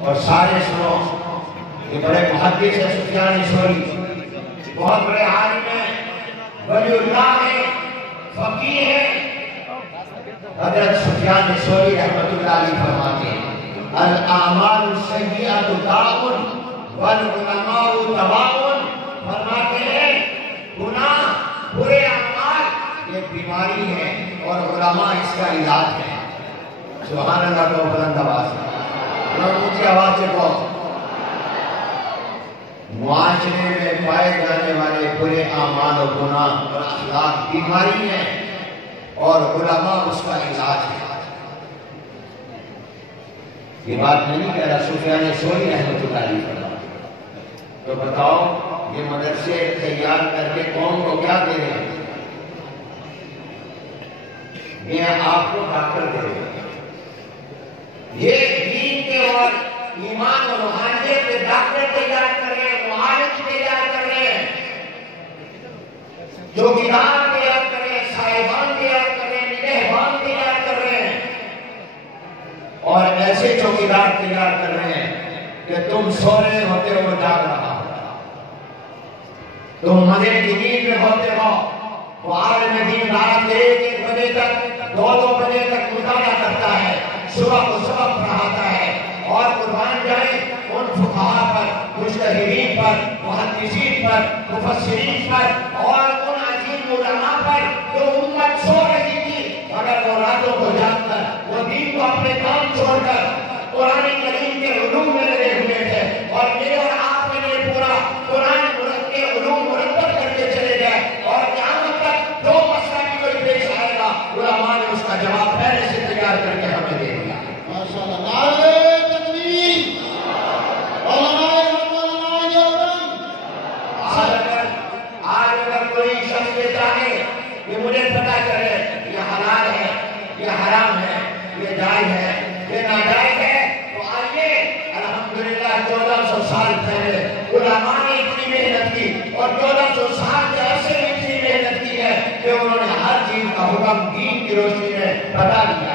اور سارے سنو، یہ بڑے محدث ہے سفیان ثوری، بہت بڑے عالم ہیں، ولی اللہ ہے، فقیہ ہے۔ حضرت سفیان ثوری رحمۃ اللہ علیہ فرماتے ہیں الاعمال السیئۃ داء والعلماء دواء، فرماتے ہیں گناہ برے اعمال یہ بیماری ہے اور علماء اس کا علاج ہے۔ سبحان اللہ کو بلند آواز سے اور اونچی آواز سے کہو، معاشرے میں پائے جانے والے برے اعمال و گناہ اور اخلاق بیماری ہیں اور علماء اس کا علاج ہے۔ یہ بات نہیں کہہ رہا سفیان ثوری رحمۃ اللہ علیہ فرماتے۔ تو بتاؤ یہ مدرسے تیار کر کے قوم کو کیا دے رہے ہیں؟ یہ آپ کو ڈاکٹر دے رہے ہیں، یہ دین کے اور ایمان اور روحانیت کے ڈاکٹر تیار کر رہے ہیں، معالج تیار کر رہے ہیں، چوکیدار تیار کر رہے ہیں، صاحبان تیار کر رہے ہیں، نگہبان تیار کر رہے ہیں، اور ایسے چوکیدار تیار کر رہے ہیں کہ تم سو رہے ہوتے ہو وہ جاگ رہا ہوتا، تم مزے کی نیند میں ہوتے ہو وہ عالم دین رات کے 1 بجے تک 2 بجے تک مطالعہ کرتا ہے، صبح کو سبق پڑھاتا ہے، اور قربان جائیں ان فقہاء پر، مجتہدین پر، محدثین پر، مفسرین پر اور ان عظیم علماء پر جو امت سو رہی تھی مگر وہ راتوں کو جاگ کر وہ دین کو اپنے کام چھوڑ کر قرآن کریم کے علوم میں لگے ہوئے تھے، اور میرے اور آپ کے لیے پورا قرآن کے علوم مرتب کر کے چلے گئے، اور قیامت تک جو مسئلہ بھی کوئی پیش آئے گا علماء نے اس کا جواب پہلے سے تیار کر کے ہمیں دے دیا۔ آج اگر کوئی شخص یہ چاہے کہ مجھے پتا چلے یہ حلال ہے، یہ حرام ہے، یہ جائز ہے، یہ ناجائز ہے، تو آئیے الحمدللہ 1400 سال پہلے علماء نے اتنی محنت کی اور 1400 سال کے عرصے میں اتنی محنت کی ہے کہ انہوں نے ہر چیز کا حکم دین کی روشنی میں بتا دیا۔